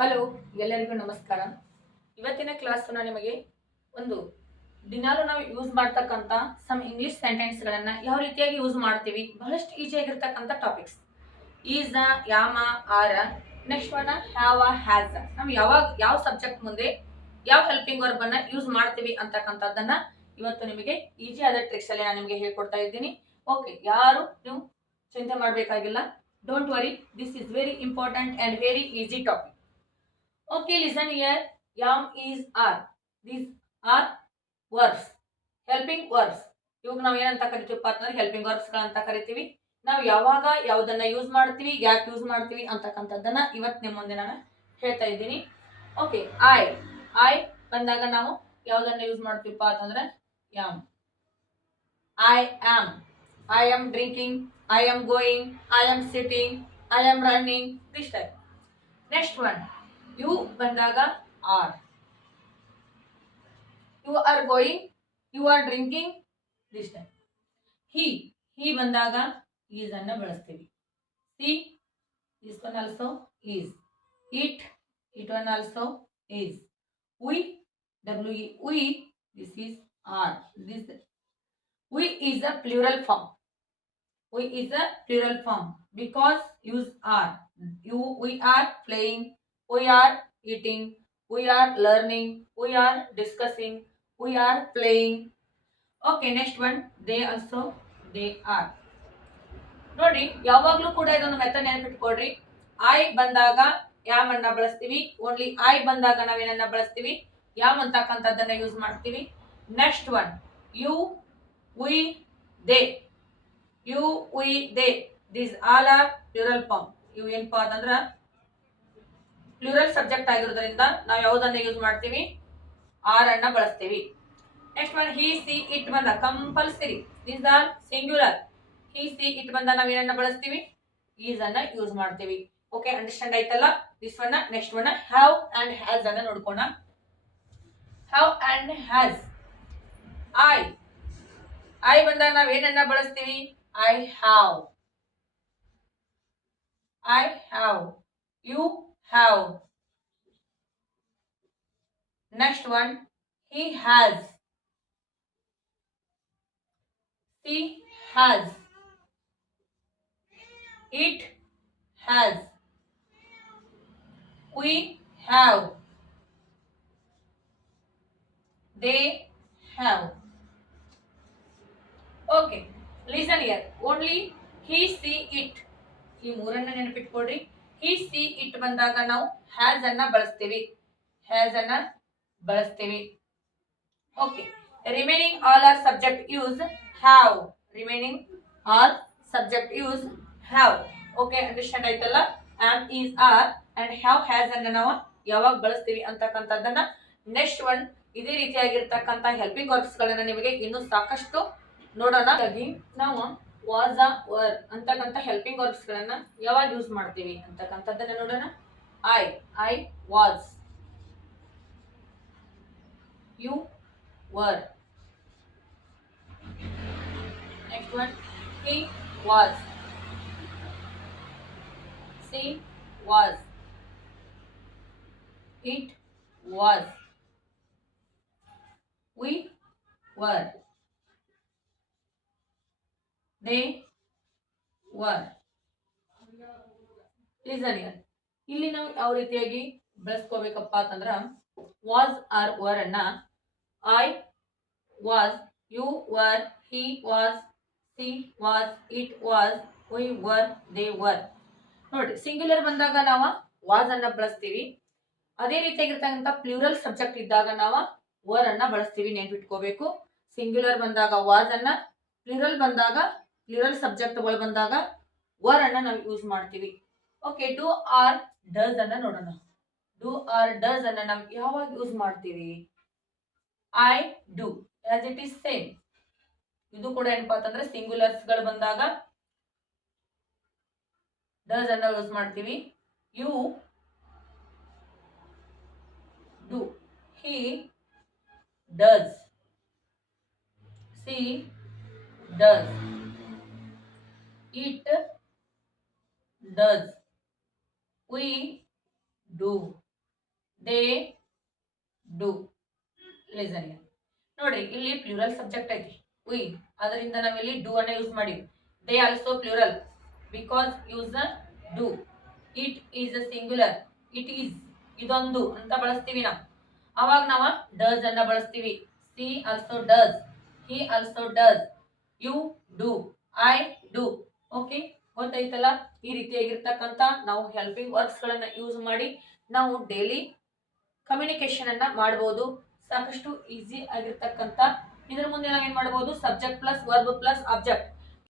Hello, ಎಲ್ಲರಿಗೂ ನಮಸ್ಕಾರ. ಇವತ್ತಿನ ಕ್ಲಾಸ್ ನಾನು ನಿಮಗೆ ಒಂದು ದಿನಾಲು ನಾವು ಯೂಸ್ ಮಾಡ್ತಕ್ಕಂಥ ಸಮ್ ಇಂಗ್ಲಿಷ್ ಸೆಂಟೆನ್ಸ್ಗಳನ್ನು ಯಾವ ರೀತಿಯಾಗಿ ಯೂಸ್ ಮಾಡ್ತೀವಿ, ಬಹಳಷ್ಟು ಈಜಿ ಆಗಿರ್ತಕ್ಕಂಥ ಟಾಪಿಕ್ಸ್. ಈಸ್, ಯಾಮ, ಆರ, ನೆಕ್ಸ್ಟ್ ಒನ್ ಹ್ಯಾವ, ಹ್ಯಾಸ್. ನಾವು ಯಾವ ಸಬ್ಜೆಕ್ಟ್ ಮುಂದೆ ಯಾವ ಹೆಲ್ಪಿಂಗ್ ವರ್ಬ್ ಅನ್ನ ಯೂಸ್ ಮಾಡ್ತೀವಿ ಅಂತಕ್ಕಂಥದ್ದನ್ನ ಇವತ್ತು ನಿಮಗೆ ಈಜಿ ಆದ ಟ್ರಿಕ್ಸ್ ಅಲ್ಲಿ ನಾನು ನಿಮಗೆ ಹೇಳ್ಕೊಡ್ತಾ ಇದ್ದೀನಿ. ಓಕೆ, ಯಾರು ನೀವು ಚಿಂತೆ ಮಾಡಬೇಕಾಗಿಲ್ಲ. Don't worry, this is very important and very easy topic. Okay, listen here. Yam is are. These are verbs. Helping verbs. ಇವಾಗ ನಾವು ಏನಂತ ಕರಿತೀವಪ್ಪ ಅಂತಂದ್ರೆ ಹೆಲ್ಪಿಂಗ್ ವರ್ಬ್ಸ್ ಗಳಂತ ಕರಿತೀವಿ. ನಾವು ಯಾವಾಗ ಯಾವುದನ್ನ ಯೂಸ್ ಮಾಡ್ತೀವಿ, ಯಾಕೆ ಯೂಸ್ ಮಾಡ್ತೀವಿ ಅಂತಕ್ಕಂಥದ್ದನ್ನ ಇವತ್ತು ನಿಮ್ಮ ಮುಂದೆ ನಾನು ಹೇಳ್ತಾ ಇದ್ದೀನಿ. ಓಕೆ, ಐ ಬಂದಾಗ ನಾವು ಯಾವುದನ್ನ ಯೂಸ್ ಮಾಡ್ತೀವಪ್ಪ ಅಂತಂದ್ರೆ am. I am drinking, I am going, I am sitting, I am running, this type. Next one you ಬಂದಾಗ are. You are going, you are drinking, this time. He ಬಂದಾಗ is ಅನ್ನ ಬಳಸ್ತೀವಿ. She, this one also is. It one also is. We, we, this is are. We is a plural form. We is a plural form because use are. We are playing, we are eating, we are learning, we are discussing, we are playing. Okay, next one, they also, they are. ನೋಡಿ, ಯಾವಾಗಲೂ ಕೂಡ ಇದೊಂದು method ನೆನಪಿಟ್ಕೊಡ್ರಿ. I ಬಂದಾಗ yam ಅನ್ನ ಬಳಸ್ತೀವಿ. Only I ಬಂದಾಗ ನಾವೇನನ್ನ ಬಳಸ್ತೀವಿ, yam ಅಂತಕ್ಕಂಥದ್ದನ್ನ ಯೂಸ್ ಮಾಡ್ತೀವಿ. Next one you, we, they. You, we, they, this all are plural form. ಇವು ಏನಪ್ಪ ಅಂತಂದ್ರ ಪ್ಲೂರಲ್ ಸಬ್ಜೆಕ್ಟ್ ಆಗಿರೋದ್ರಿಂದ ನಾವು ಯಾವುದನ್ನ ಯೂಸ್ ಮಾಡ್ತೀವಿ, ಆರ್ ಅನ್ನ ಬಳಸ್ತೀವಿ. Next one he, she, it ಬಂದ compulsory this are singular. He, she, it ಬಂದ ನಾವು ಏನನ್ನ ಬಳಸ್ತೀವಿ, ಈಸ್ ಅನ್ನ ಯೂಸ್ ಮಾಡ್ತೀವಿ. ಓಕೆ, ಅಂಡರ್ಸ್ಟ್ಯಾಂಡ್ ಆಯ್ತಲ್ಲ this one. Next one have and has ಅನ್ನ ನೋಡ್ಕೋಣ. Have and has. ಐ ಬಂದಾಗ ನಾವ್ ಏನನ್ನ ಬಳಸ್ತೀವಿ, I have. I have. You have. Next one, he has. She has. It has. We have. They have. Okay. Listen here. Only he, see, it. ಈ ಮೂರನ್ನ ನೆನಪಿಟ್ಕೊಡ್ರಿ. he, see, it ಬಂದಾಗ ನಾವು has ಅನ್ನ ಬಳಸ್ತೀವಿ. Okay, remaining all are subject use have. Remaining all subject use have. Okay, understand ಆಯ್ತಲ್ಲ. Am, is, are and have, has ಅನ್ನ ನಾವು ಯಾವಾಗ ಬಳಸ್ತೀವಿ ಅಂತಕ್ಕಂಥದ್ದನ್ನ ನೆಕ್ಸ್ಟ್ ಒನ್ ಇದೇ ರೀತಿಯಾಗಿರ್ತಕ್ಕಂಥ ಹೆಲ್ಪಿಂಗ್ ವರ್ಬ್ಸ್ ಗಳನ್ನ ನಿಮಗೆ ಇನ್ನೂ ಸಾಕಷ್ಟು ನೋಡೋಣ. ನಾವು ವಾಸ್, ವರ್ ಅಂತಕ್ಕಂಥ ಹೆಲ್ಪಿಂಗ್ ವರ್ಬ್ಸ್ ಗಳನ್ನ ಯಾವಾಗ ಯೂಸ್ ಮಾಡ್ತೀವಿ ಅಂತಕ್ಕಂಥದ್ದನ್ನ ನೋಡೋಣ. I was. You were. Next one he was. She was. It was. We were. they were. Listen here. ಇಲ್ಲಿ ನಾವು ಯಾವ ರೀತಿಯಾಗಿ ಬಳಸ್ಕೋಬೇಕಪ್ಪ ಅಂತಂದ್ರ ವಾಸ್ ಆರ್ ವರ್ ಅನ್ನ I was, you were, he was, she was, it was, we were, they were. ನೋಡಿ, singular ಬಂದಾಗ ನಾವು ವಾಸ್ ಅನ್ನ ಬಳಸ್ತೀವಿ. ಅದೇ ರೀತಿಯಾಗಿರ್ತಕ್ಕಂಥ ಪ್ಲೂರಲ್ ಸಬ್ಜೆಕ್ಟ್ ಇದ್ದಾಗ ನಾವು ವರ್ ಅನ್ನ ಬಳಸ್ತೀವಿ, ನೆನ್ಪಿಟ್ಕೋಬೇಕು. ಸಿಂಗ್ಯುಲರ್ ಬಂದಾಗ ವಾಸ್ ಅನ್ನ, ಪ್ಲೂರಲ್ ಸಬ್ಜೆಕ್ಟ್ಗಳು ಬಂದಾಗ ವರ್ ಅನ್ನ ನಾವು ಯೂಸ್ ಮಾಡ್ತೀವಿ. ಓಕೆ, ಡೂ ಆರ್ ಡಸ್ ಅನ್ನ ನೋಡೋಣ. ಡೂ ಆರ್ ಡಸ್ ಅನ್ನ ನಾವು ಯಾವಾಗ ಯೂಸ್ ಮಾಡ್ತೀವಿ, I do as it is same. ಇದು ಕೂಡ ಏನಪ್ಪಾ ಅಂತಂದ್ರೆ ಸಿಂಗ್ಯುಲರ್ಸ್ ಗಳು ಬಂದಾಗ ಡಸ್ ಅನ್ನ ಯೂಸ್ ಮಾಡ್ತೀವಿ. You do, he does, she does, it does, we do. They do. Listen ನೋಡ್ರಿ, ಇಲ್ಲಿ ಪ್ಲೂರಲ್ ಸಬ್ಜೆಕ್ಟ್ ಐತಿ ವಿ, ಅದರಿಂದ ನಾವಿಲ್ಲಿ ಡೂ ಅನ್ನ ಯೂಸ್ ಮಾಡಿವಿ. They also plural because use do. It is a singular, it is ಇದೊಂದು ಅಂತ ಬಳಸ್ತೀವಿ ನಾವು. ಅವಾಗ ನಾವು ಡಸ್ ಅನ್ನ ಬಳಸ್ತೀವಿ. She also does, he also does, you do, I do. Okay, ಗೊತ್ತೈತಲ್ಲ? ಈ ರೀತಿಯಾಗಿರ್ತಕ್ಕಂಥ ನಾವು ಹೆಲ್ಪಿಂಗ್ ವರ್ಕ್ಸ್ ಗಳನ್ನ ಯೂಸ್ ಮಾಡಿ ನಾವು ಡೈಲಿ ಕಮ್ಯುನಿಕೇಶನ್ ಅನ್ನ ಮಾಡಬಹುದು. ಸಾಕಷ್ಟು ಈಸಿ ಆಗಿರ್ತಕ್ಕಂಥ. ಇದರ ಮುಂದೆ ನಾವೇನ್ ಮಾಡಬಹುದು? Subject plus verb plus object